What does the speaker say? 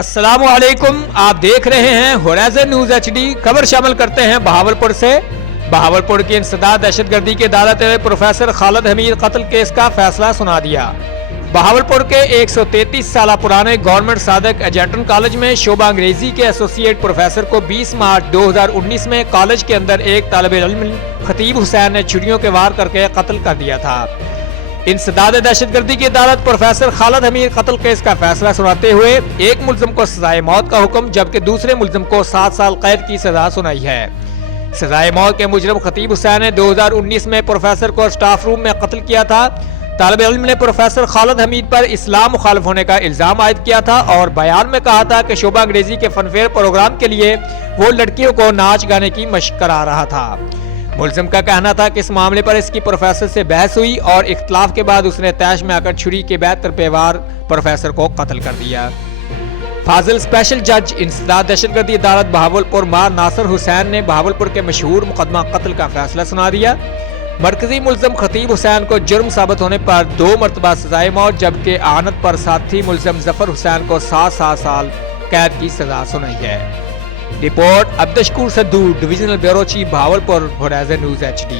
अस्सलाम वालेकुम, आप देख रहे हैं होराइजन न्यूज HD। खबर शामिल करते हैं बहावलपुर से। बहावलपुर की इंसदाद दहशतगर्दी की अदालत ने प्रोफेसर खालिद हमीद कत्ल केस का फैसला सुना दिया। बहावलपुर के 133 साल पुराने गवर्नमेंट सादिक एजेंटन कॉलेज में शोबा अंग्रेजी के एसोसिएट प्रोफेसर को 20 मार्च 2019 में कॉलेज के अंदर एक तालिब इल्म खतीब हुसैन ने छुरियों के वार करके कत्ल कर दिया था। इंसदाद दहशतगर्दी की अदालत प्रोफेसर खालिद हमीद कत्ल केस का फैसला सुनाते हुए एक मुल्जिम को सजाए मौत का हुक्म जबकि दूसरे मुल्जिम को 7 साल कैद की सजा सुनाई है। सजाए मौत के मुजरिम खतीब हुसैन ने 2019 में प्रोफेसर को स्टाफ रूम में कत्ल किया था। तालिब इल्म ने प्रोफेसर खालिद हमीद पर इस्लाम मुखालिफ होने का इल्जाम आयद किया था और बयान में कहा था कि शोबा अंग्रेजी के फनफेयर प्रोग्राम के लिए वो लड़कियों को नाच गाने की मशक करा रहा था। मुल्जिम का कहना था कि इस मामले पर इसकी प्रोफेसर से बहस हुई और इख्तलाफ के बाद उसने तैश में आकर छुरी के 72 पे वार प्रोफेसर को कत्ल कर दिया। फाजिल स्पेशल जज इंसदाद दहशतगर्दी अदालत बहावलपुर मां नासिर हुसैन ने बहावलपुर के मशहूर मुकदमा कत्ल का फैसला सुना दिया। मरकजी मुल्जिम खतीब हुसैन को जुर्म साबित होने पर 2 मरतबा सजाए मौत जबकि आनत पर साथी मुल्जिम जफर हुसैन को 7 साल कैद की सजा सुनाई है। Report Abdushakoor Saddu, divisional bureau chief Bahawalpur, horizon news HD।